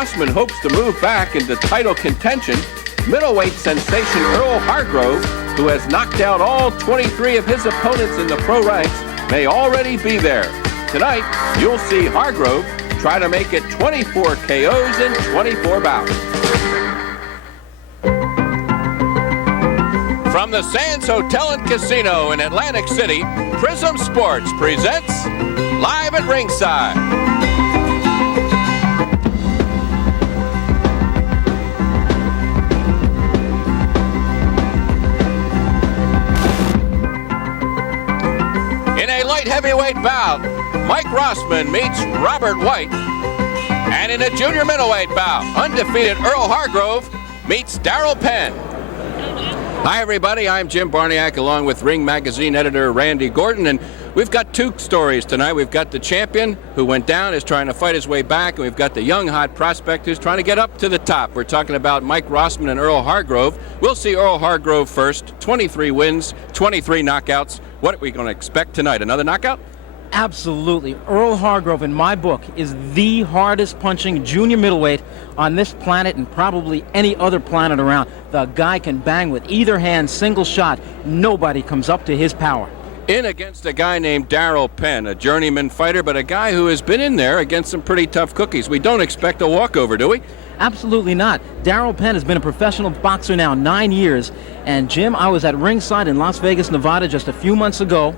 Rossman hopes to move back into title contention, middleweight sensation Earl Hargrove, who has knocked out all 23 of his opponents in the pro ranks, may already be there. Tonight, you'll see Hargrove try to make it 24 KOs in 24 bouts. From the Sands Hotel and Casino in Atlantic City, Prism Sports presents Live at Ringside. In a light heavyweight bout, Mike Rossman meets Robert White. And in a junior middleweight bout, undefeated Earl Hargrove meets Darryl Penn. Hi everybody, I'm Jim Barniak along with Ring Magazine editor Randy Gordon, and we've got two stories tonight. We've got the champion who went down, is trying to fight his way back, and we've got the young hot prospect who's trying to get up to the top. We're talking about Mike Rossman and Earl Hargrove. We'll see Earl Hargrove first. 23 wins, 23 knockouts. What are we going to expect tonight? Another knockout? Absolutely. Earl Hargrove, in my book, is the hardest punching junior middleweight on this planet and probably any other planet around. The guy can bang with either hand, single shot. Nobody comes up to his power. In against a guy named Darryl Penn, a journeyman fighter, but a guy who has been in there against some pretty tough cookies. We don't expect a walkover, do we? Absolutely not. Darryl Penn has been a professional boxer now 9 years. And Jim, I was at ringside in Las Vegas, Nevada just a few months ago.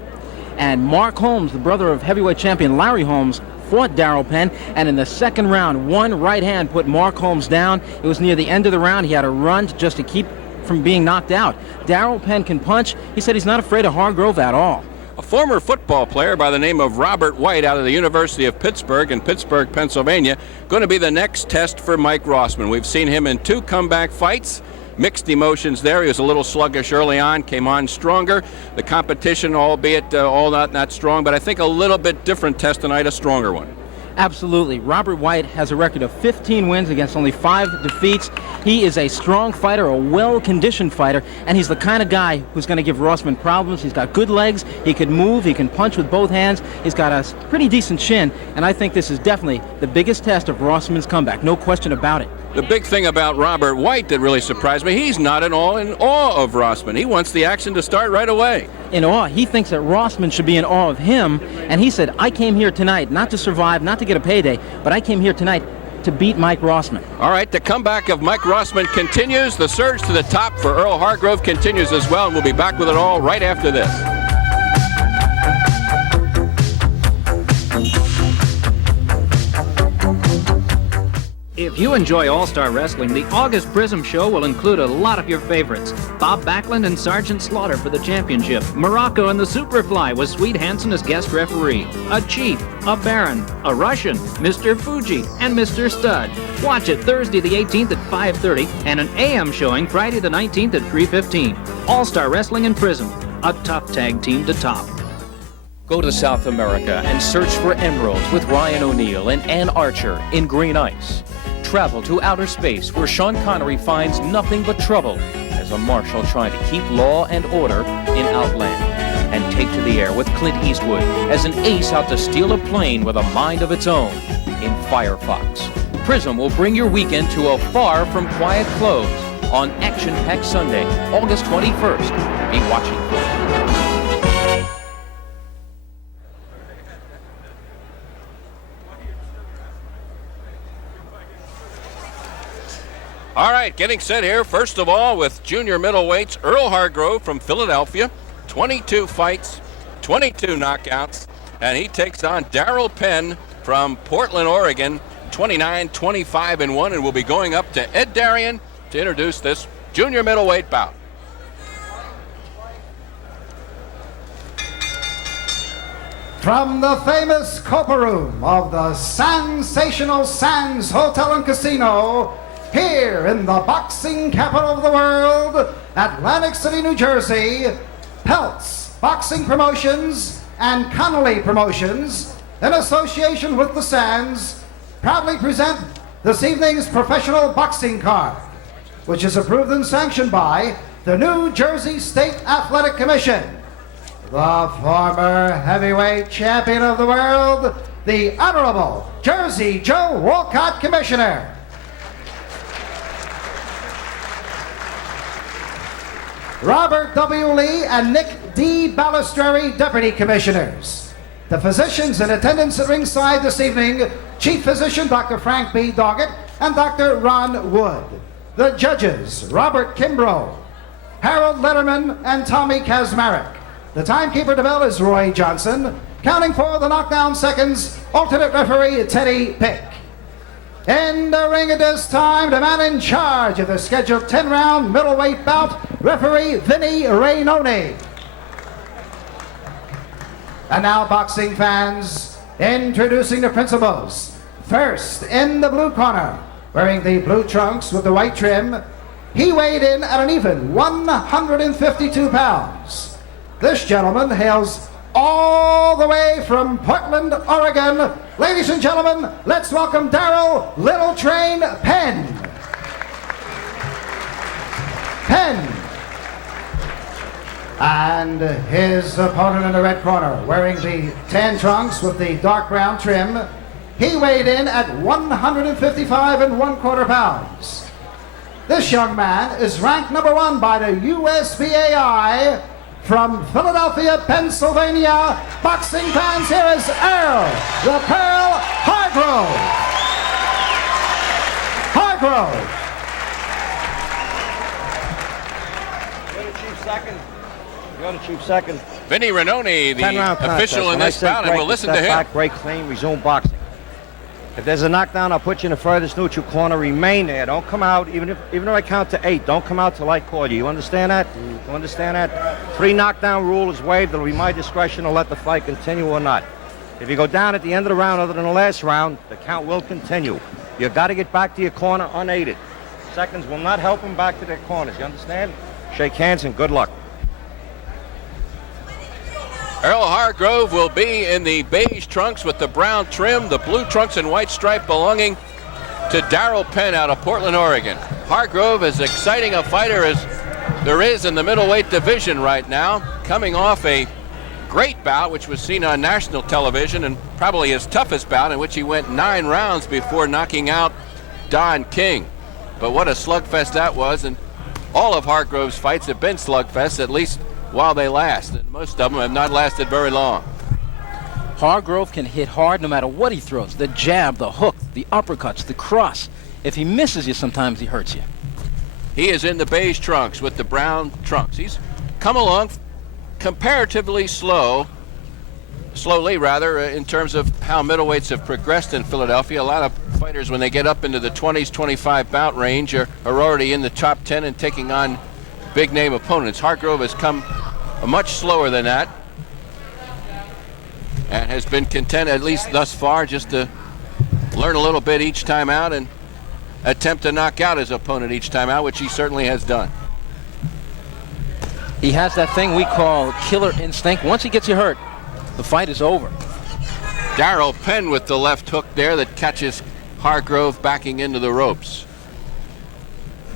And Mark Holmes, the brother of heavyweight champion Larry Holmes, fought Darryl Penn, and in the second round, one right hand put Mark Holmes down. It was near the end of the round. He had to run just to keep from being knocked out. Darryl Penn can punch. He said he's not afraid of Hargrove at all. A former football player by the name of Robert White out of the University of Pittsburgh in Pittsburgh, Pennsylvania, going to be the next test for Mike Rossman. We've seen him in 2 comeback fights. Mixed emotions there. He was a little sluggish early on, came on stronger. The competition, albeit all not strong, but I think a little bit different test tonight, a stronger one. Absolutely. Robert White has a record of 15 wins against only 5 defeats. He is a strong fighter, a well-conditioned fighter, and he's the kind of guy who's going to give Rossman problems. He's got good legs, he can move, he can punch with both hands, he's got a pretty decent chin, and I think this is definitely the biggest test of Rossman's comeback, no question about it. The big thing about Robert White that really surprised me, he's not at all in awe of Rossman. He wants the action to start right away. In awe. He thinks that Rossman should be in awe of him, and he said, I came here tonight not to survive, not to get a payday, but I came here tonight to beat Mike Rossman. All right, the comeback of Mike Rossman continues. The surge to the top for Earl Hargrove continues as well, and we'll be back with it all right after this. If you enjoy All-Star Wrestling, the August Prism Show will include a lot of your favorites. Bob Backlund and Sergeant Slaughter for the championship. Morocco and the Superfly with Sweet Hansen as guest referee. A Chief, a Baron, a Russian, Mr. Fuji, and Mr. Stud. Watch it Thursday the 18th at 5:30 and an AM showing Friday the 19th at 3:15. All-Star Wrestling and Prism, a tough tag team to top. Go to South America and search for emeralds with Ryan O'Neal and Ann Archer in Green Ice. Travel to outer space where Sean Connery finds nothing but trouble as a marshal trying to keep law and order in Outland. And take to the air with Clint Eastwood as an ace out to steal a plane with a mind of its own in Firefox. Prism will bring your weekend to a far from quiet close on Action-Packed Sunday, August 21st. Be watching for it. All right, getting set here, first of all, with junior middleweights, Earl Hargrove from Philadelphia, 22 fights, 22 knockouts, and he takes on Darryl Penn from Portland, Oregon, 29, 25-1, and we'll be going up to Ed Darien to introduce this junior middleweight bout. From the famous Copa Room of the sensational Sands Hotel and Casino, here in the boxing capital of the world, Atlantic City, New Jersey, Peltz Boxing Promotions and Connolly Promotions, in association with the Sands, proudly present this evening's professional boxing card, which is approved and sanctioned by the New Jersey State Athletic Commission. The former heavyweight champion of the world, the Honorable Jersey Joe Walcott Commissioner. Robert W. Lee and Nick D. Balistreri, Deputy Commissioners. The physicians in attendance at ringside this evening, Chief Physician Dr. Frank B. Doggett and Dr. Ron Wood. The judges, Robert Kimbrough, Harold Letterman, and Tommy Kazmarek. The timekeeper to bell is Roy Johnson. Counting for the knockdown seconds, alternate referee Teddy Pick. In the ring at this time, the man in charge of the scheduled 10-round middleweight bout, referee Vinny Rainoni. And now, boxing fans, introducing the principals. First, in the blue corner, wearing the blue trunks with the white trim, he weighed in at an even 152 pounds. This gentleman hails all the way from Portland, Oregon. Ladies and gentlemen, let's welcome Darryl Little Train Penn. And his opponent in the red corner, wearing the tan trunks with the dark brown trim, he weighed in at 155 1/4 pounds. This young man is ranked number 1 by the USBAI. From Philadelphia, Pennsylvania, boxing fans, here is Earl, the Pearl Hargrove. Go to Chief second. Vinny Rainoni, the official in this bout, and we'll listen to him. Back, break clean, resume boxing. If there's a knockdown, I'll put you in the furthest neutral corner. Remain there. Don't come out, even if I count to 8. Don't come out till I call you. You understand that? You understand that? 3 knockdown rule is waived. It'll be my discretion to let the fight continue or not. If you go down at the end of the round, other than the last round, the count will continue. You got to get back to your corner unaided. Seconds will not help them back to their corners. You understand? Shake hands and good luck. Earl Hargrove will be in the beige trunks with the brown trim, the blue trunks and white stripe belonging to Darryl Penn out of Portland, Oregon. Hargrove is as exciting a fighter as there is in the middleweight division right now, coming off a great bout which was seen on national television, and probably his toughest bout, in which he went 9 rounds before knocking out Don King. But what a slugfest that was, and all of Hargrove's fights have been slugfests, at least while they last, and most of them have not lasted very long. Hargrove can hit hard no matter what he throws. The jab, the hook, the uppercuts, the cross. If he misses you, sometimes he hurts you. He is in the beige trunks with the brown trunks. He's come along comparatively slowly in terms of how middleweights have progressed in Philadelphia. A lot of fighters, when they get up into the 20s, 25 bout range, are already in the top 10 and taking on big name opponents. Hargrove has come much slower than that and has been content, at least thus far, just to learn a little bit each time out and attempt to knock out his opponent each time out, which he certainly has done. He has that thing we call killer instinct. Once he gets you hurt, the fight is over. Darryl Penn with the left hook there that catches Hargrove backing into the ropes.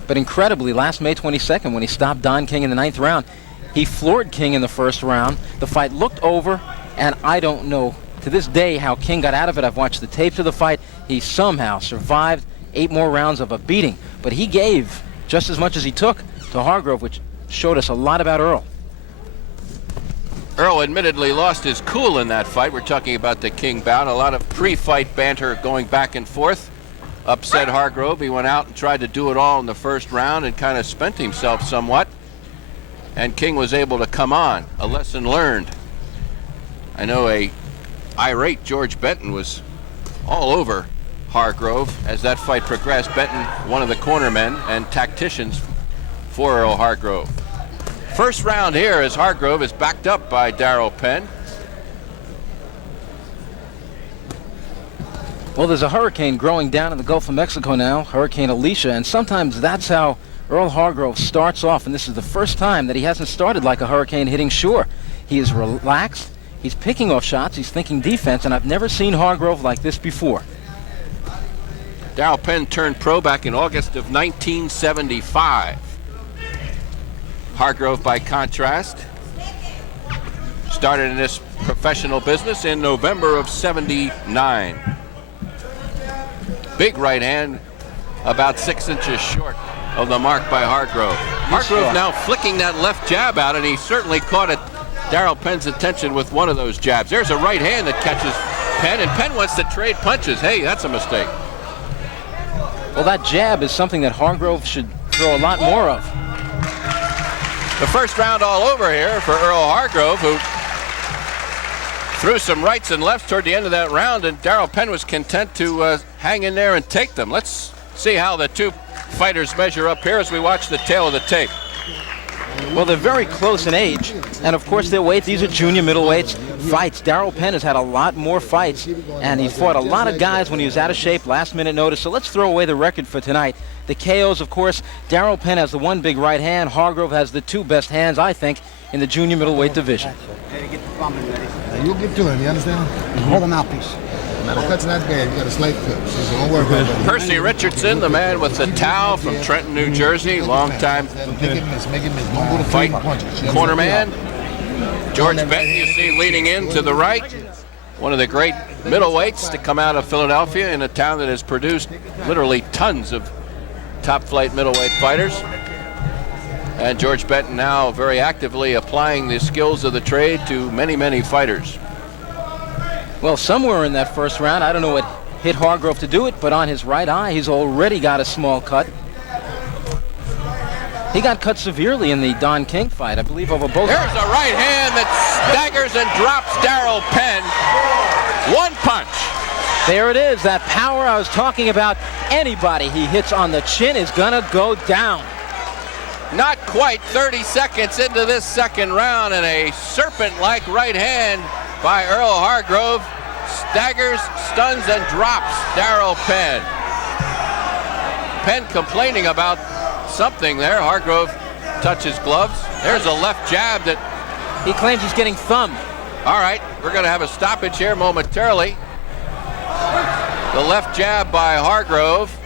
But incredibly, last May 22nd, when he stopped Don King in the 9th round, he floored King in the 1st round. The fight looked over, and I don't know to this day how King got out of it. I've watched the tapes of the fight. He somehow survived 8 more rounds of a beating. But he gave just as much as he took to Hargrove, which showed us a lot about Earl. Earl admittedly lost his cool in that fight. We're talking about the King bout. A lot of pre-fight banter going back and forth. Upset Hargrove. He went out and tried to do it all in the 1st round and kind of spent himself somewhat. And King was able to come on. A lesson learned. I know a irate George Benton was all over Hargrove as that fight progressed. Benton, one of the cornermen and tacticians for Earl Hargrove. 1st round here as Hargrove is backed up by Darryl Penn. Well, there's a hurricane growing down in the Gulf of Mexico now, Hurricane Alicia, and sometimes that's how Earl Hargrove starts off, and this is the first time that he hasn't started like a hurricane hitting shore. He is relaxed, he's picking off shots, he's thinking defense, and I've never seen Hargrove like this before. Darryl Penn turned pro back in August of 1975. Hargrove, by contrast, started in this professional business in November of '79. Big right hand, about 6 inches short of the mark by Hargrove. Hargrove now flicking that left jab out, and he certainly caught Darryl Penn's attention with one of those jabs. There's a right hand that catches Penn, and Penn wants to trade punches. Hey, that's a mistake. Well, that jab is something that Hargrove should throw a lot more of. The first round all over here for Earl Hargrove, who threw some rights and lefts toward the end of that round, and Darryl Penn was content to hang in there and take them. Let's see how the two fighters measure up here as we watch the tail of the tape. Well, they're very close in age, and of course their weight, these are junior middleweights fights. Darryl Penn has had a lot more fights, and he fought a lot of guys when he was out of shape, last minute notice. So let's throw away the record for tonight. The KOs, of course, Darryl Penn has the one big right hand. Hargrove has the two best hands, I think, in the junior middleweight division. You'll get to him, you understand? Hold him out, please. The cut's not bad. You got a slight cut, so don't worry about it. Percy Richardson, the man with the towel from Trenton, New Jersey, long-time fight corner man. George Benton, you see leading in to the right. One of the great middleweights to come out of Philadelphia, in a town that has produced literally tons of top-flight middleweight fighters. And George Benton now very actively applying the skills of the trade to many, many fighters. Well, somewhere in that first round, I don't know what hit Hargrove to do it, but on his right eye, he's already got a small cut. He got cut severely in the Don King fight, I believe, over both. There's a right hand that staggers and drops Darryl Penn. One punch. There it is, that power I was talking about. Anybody he hits on the chin is gonna go down. Not quite 30 seconds into this second round, and a serpent-like right hand by Earl Hargrove staggers, stuns, and drops Darryl Penn. Penn complaining about something there. Hargrove touches gloves. There's a left jab that he claims he's getting thumbed. All right, we're going to have a stoppage here momentarily. The left jab by Hargrove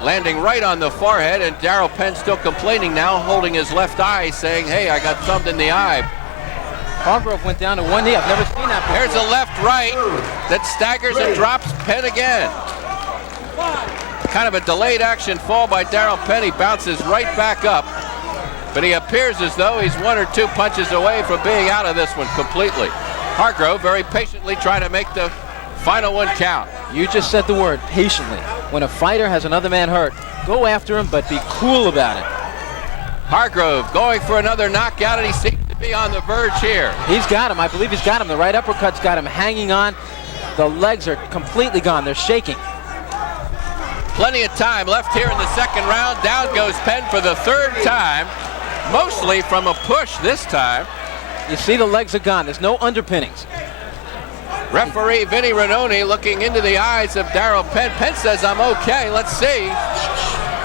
landing right on the forehead, and Darryl Penn still complaining now, holding his left eye, saying, hey, I got thumbed in the eye. Hargrove went down to one knee. I've never seen that before. There's a left-right that staggers and drops Penn again. Kind of a delayed action fall by Darryl Penn. He bounces right back up, but he appears as though he's one or two punches away from being out of this one completely. Hargrove very patiently trying to make the final one count. You just said the word, patiently. When a fighter has another man hurt, go after him, but be cool about it. Hargrove going for another knockout, and he seems to be on the verge here. He's got him. I believe he's got him. The right uppercut's got him hanging on. The legs are completely gone. They're shaking. Plenty of time left here in the second round. Down goes Penn for the third time, mostly from a push this time. You see the legs are gone. There's no underpinnings. Referee Vinny Ranoni looking into the eyes of Darryl Penn. Penn says, I'm okay. Let's see.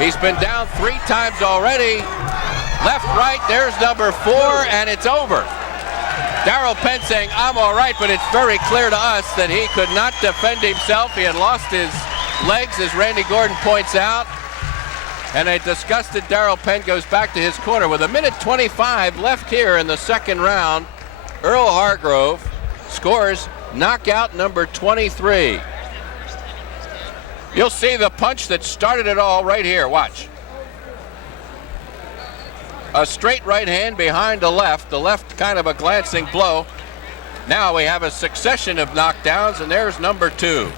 He's been down 3 times already. Left, right, there's number 4, and it's over. Darryl Penn saying, I'm all right, but it's very clear to us that he could not defend himself. He had lost his legs, as Randy Gordon points out. And a disgusted Darryl Penn goes back to his corner. With 1:25 left here in the second round, Earl Hargrove scores knockout number 23. You'll see the punch that started it all right here. Watch. A straight right hand behind the left kind of a glancing blow. Now we have a succession of knockdowns, and there's number 2.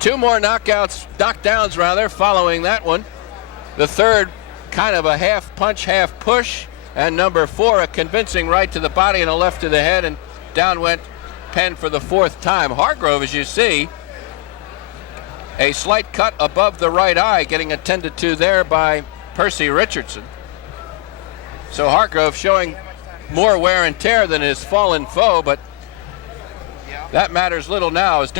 Two more knockdowns rather, following that one. The third kind of a half punch, half push, and number 4, a convincing right to the body and a left to the head, and down went Penn for the 4th time. Hargrove, as you see, a slight cut above the right eye, getting attended to there by Percy Richardson. So Hargrove showing more wear and tear than his fallen foe, but that matters little now as